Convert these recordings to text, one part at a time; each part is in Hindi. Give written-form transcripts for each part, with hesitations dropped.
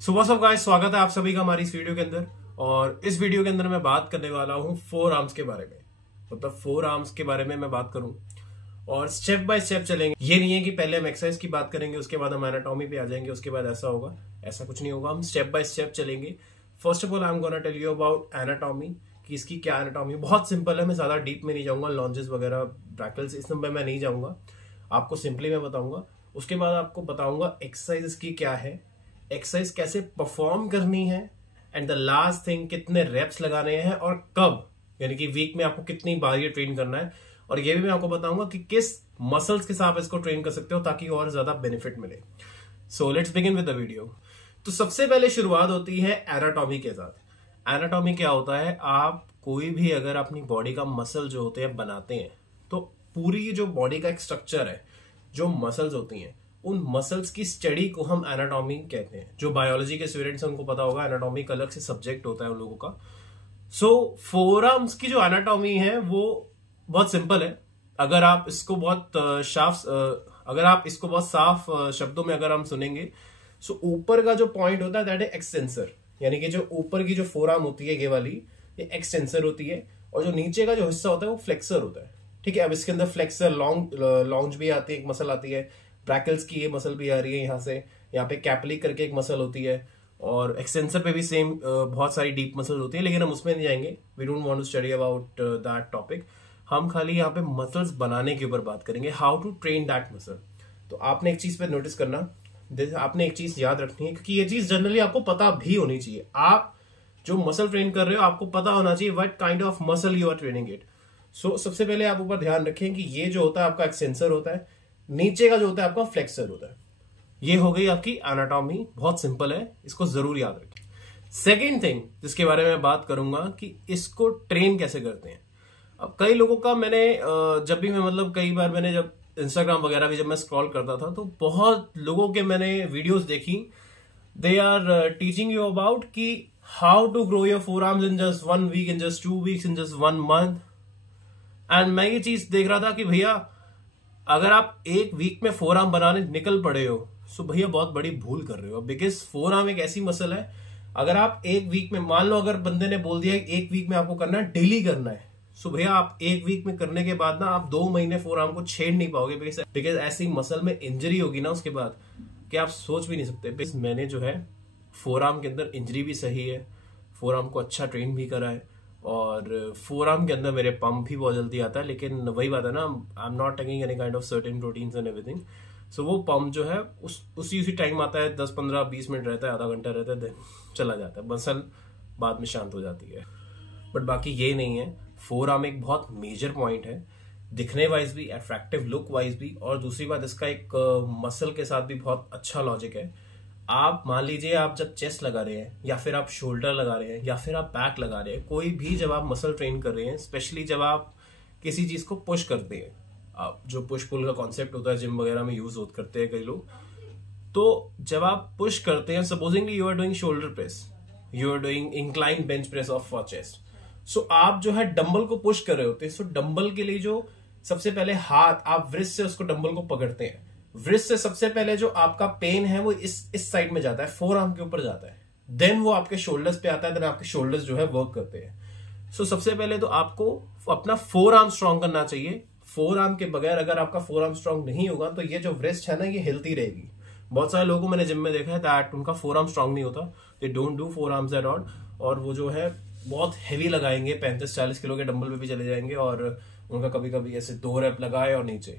सुबह सब गाइस, स्वागत है आप सभी का हमारी इस वीडियो के अंदर। और इस वीडियो के अंदर मैं बात करने वाला हूं फोर आर्म्स के बारे में। मतलब फोर आर्म्स के बारे में मैं बात करूं और स्टेप बाय स्टेप चलेंगे। ये नहीं है कि पहले हम एक्सरसाइज की बात करेंगे, उसके बाद हम एनाटॉमी पे आ जाएंगे, उसके बाद ऐसा होगा, ऐसा कुछ नहीं होगा। हम स्टेप बाय स्टेप चलेंगे। First of all I am gonna tell you about anatomy, कि इसकी क्या एनाटॉमी। बहुत सिंपल है, मैं ज्यादा डीप में नहीं जाऊंगा, लॉन्जेस वगैरह ब्रैकल्स इस नंबर में नहीं जाऊंगा, आपको सिंपली मैं बताऊंगा। उसके बाद आपको बताऊंगा एक्सरसाइज इसकी क्या है, एक्सरसाइज कैसे परफॉर्म करनी है, एंड द लास्ट थिंग कितने रेप्स लगाने हैं और कब, यानी कि वीक में आपको कितनी बार ये ट्रेन करना है। और ये भी मैं आपको बताऊंगा कि किस मसल्स के साथ इसको ट्रेन कर सकते हो ताकि और ज्यादा बेनिफिट मिले। So let's begin with the video. तो सबसे पहले शुरुआत होती है एनाटॉमी के साथ। एनाटॉमी क्या होता है, आप कोई भी अगर अपनी बॉडी का मसल जो होते हैं बनाते हैं, तो पूरी जो बॉडी का एक स्ट्रक्चर है, जो मसल्स होती हैं, उन मसल्स की स्टडी को हम एनाटॉमी कहते हैं। जो बायोलॉजी के स्टूडेंट्स हैं उनको पता होगा, एनाटॉमी का अलग से सब्जेक्ट होता है उन लोगों का। सो फोर आर्म्स की जो एनाटॉमी है वो बहुत सिंपल है। अगर आप इसको बहुत साफ शब्दों में अगर हम सुनेंगे, सो ऊपर का जो पॉइंट होता है दैट है एक्सटेंसर, यानी कि जो ऊपर की जो फोर आर्म होती है ये वाली, ये एक्सटेंसर होती है, और जो नीचे का जो हिस्सा होता है वो फ्लेक्सर होता है। ठीक है, अब इसके अंदर फ्लेक्सर लॉन्ज भी आती है, एक मसल आती है, ब्रैकल्स की ये मसल भी आ रही है यहाँ से, यहाँ पे कैपलिक करके एक मसल होती है, और एक्सटेंसर पे भी सेम बहुत सारी डीप मसल्स होती है, लेकिन हम उसमें नहीं जाएंगे। We don't want to study about that topic. हम खाली यहाँ पे मसल्स बनाने के ऊपर बात करेंगे, how to train that muscle. तो आपने एक चीज पे नोटिस करना, आपने एक चीज याद रखनी है, क्योंकि ये चीज जनरली आपको पता भी होनी चाहिए। आप जो मसल ट्रेन कर रहे हो आपको पता होना चाहिए what kind of muscle you are training it. So सबसे पहले आप ऊपर ध्यान रखें कि ये जो होता है आपका एक्सटेंसर होता है, नीचे का जो होता है आपका फ्लेक्सर होता है। ये हो गई आपकी एनाटॉमी, बहुत सिंपल है, इसको जरूर याद रखें। सेकेंड थिंग जिसके बारे में बात करूंगा कि इसको ट्रेन कैसे करते हैं। अब कई लोगों का मैंने कई बार मैंने जब इंस्टाग्राम वगैरह भी जब मैं स्क्रॉल करता था, तो बहुत लोगों के मैंने वीडियोस देखी, they are teaching you about कि how to grow your forearms in just 1 week, in just 2 weeks, in just 1 month. And मैं ये चीज देख रहा था कि भैया अगर आप एक वीक में फोर आर्म बनाने निकल पड़े हो, तो भैया बहुत बड़ी भूल कर रहे हो। बिकॉज फोर आर्म एक ऐसी मसल है, अगर आप एक वीक में, मान लो अगर बंदे ने बोल दिया एक वीक में आपको करना है, डेली करना है, सो भैया आप एक वीक में करने के बाद ना आप 2 महीने फोर आर्म को छेड़ नहीं पाओगे। बिकॉज ऐसी मसल में इंजरी होगी ना उसके बाद कि आप सोच भी नहीं सकते। मैंने जो है फोर आर्म के अंदर इंजरी भी सही है, फोर आर्म को अच्छा ट्रेन भी करा है, और फोर आर्म के अंदर मेरे पंप भी बहुत जल्दी आता है। लेकिन वही बात है ना, I am not taking any kind of certain proteins and everything. So वो पंप जो है उसी टाइम आता है, 10-15-20 मिनट रहता है, आधा घंटा रहता है, चला जाता है, मसल बाद में शांत हो जाती है। बट बाकी ये नहीं है, फोर आर्म एक बहुत मेजर पॉइंट है, दिखने वाइज भी, अट्रैक्टिव लुक वाइज भी, और दूसरी बात इसका एक मसल के साथ भी बहुत अच्छा लॉजिक है। आप मान लीजिए आप जब चेस्ट लगा रहे हैं, या फिर आप शोल्डर लगा रहे हैं, या फिर आप बैक लगा रहे हैं, कोई भी जब आप मसल ट्रेन कर रहे हैं, स्पेशली जब आप किसी चीज को पुश करते हैं, आप जो पुश पुल का कॉन्सेप्ट होता है जिम वगैरह में यूज करते हैं कई लोग, तो जब आप पुश करते हैं, supposingly you are doing shoulder press, you are doing incline bench press of for chest, so आप जो है डंबल को पुश कर रहे होते हैं। सो डंबल के लिए जो सबसे पहले हाथ आप व्रिस्ट से उसको डंबल को पकड़ते हैं, व्रिस्ट से सबसे पहले जो आपका पेन है वो इस साइड में जाता है, फोर आर्म के ऊपर जाता है, देन वो आपके शोल्डर्स पे आता है, देन आपके शोल्डर्स जो है वर्क करते हैं। सो सबसे पहले तो आपको अपना फोर आर्म स्ट्रांग करना चाहिए। फोर आर्म के बगैर अगर आपका फोर आर्म स्ट्रांग नहीं होगा तो ये जो व्रिस्ट है ना, ये हिलती रहेगी। बहुत सारे लोगों को मैंने जिम में देखा है दैट उनका फोर आर्म स्ट्रांग नहीं होता, they don't do four arms at all, और वो जो है बहुत हैवी लगाएंगे, 35-40 किलो के डंबल पे भी चले जाएंगे, और उनका कभी कभी ऐसे 2 रेप लगाए और नीचे।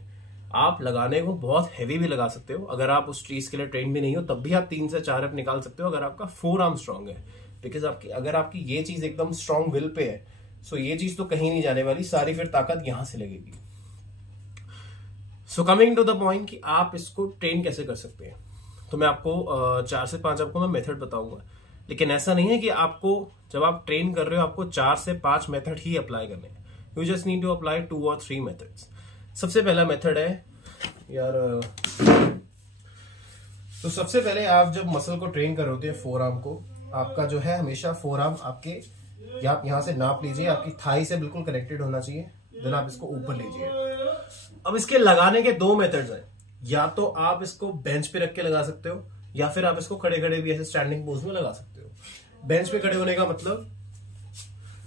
आप लगाने को बहुत हैवी भी लगा सकते हो, अगर आप उस चीज के लिए ट्रेन भी नहीं हो तब भी आप 3 से 4 रेप निकाल सकते हो अगर आपका फोर आर्म स्ट्रांग है। बिकॉज अगर आपकी ये चीज एकदम स्ट्रांग विल पे है, सो ये चीज तो कहीं नहीं जाने वाली, सारी फिर ताकत यहां से लगेगी। So coming to the point कि आप इसको ट्रेन कैसे कर सकते हैं, तो मैं आपको 4 से 5 आपको मैं मेथड बताऊंगा। लेकिन ऐसा नहीं है कि आपको जब आप ट्रेन कर रहे हो आपको 4 से 5 मेथड ही अप्लाई करने हैं, you just need to apply 2 और 3 मेथड्स। सबसे पहला मेथड है तो सबसे पहले आप जब मसल को ट्रेन कर रहे होते हैं फोर आर्म को, आपका जो है हमेशा फोर आर्म आपके, आप यहां से नाप लीजिए, आपकी थाई से बिल्कुल कनेक्टेड होना चाहिए, देन आप इसको ऊपर लीजिए। अब इसके लगाने के 2 मेथड्स हैं, या तो आप इसको बेंच पे रख के लगा सकते हो, या फिर आप इसको खड़े खड़े भी ऐसे स्टैंडिंग पोज में लगा सकते हो। बेंच पे खड़े होने का मतलब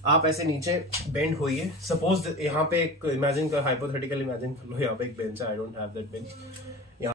आप ऐसे नीचे बेंड होइए। सपोज यहाँ पे एक इमेजिन कर, हाइपोथेटिकल इमेजिन कर लो, यहाँ पे एक बेंच है, I don't have that bench.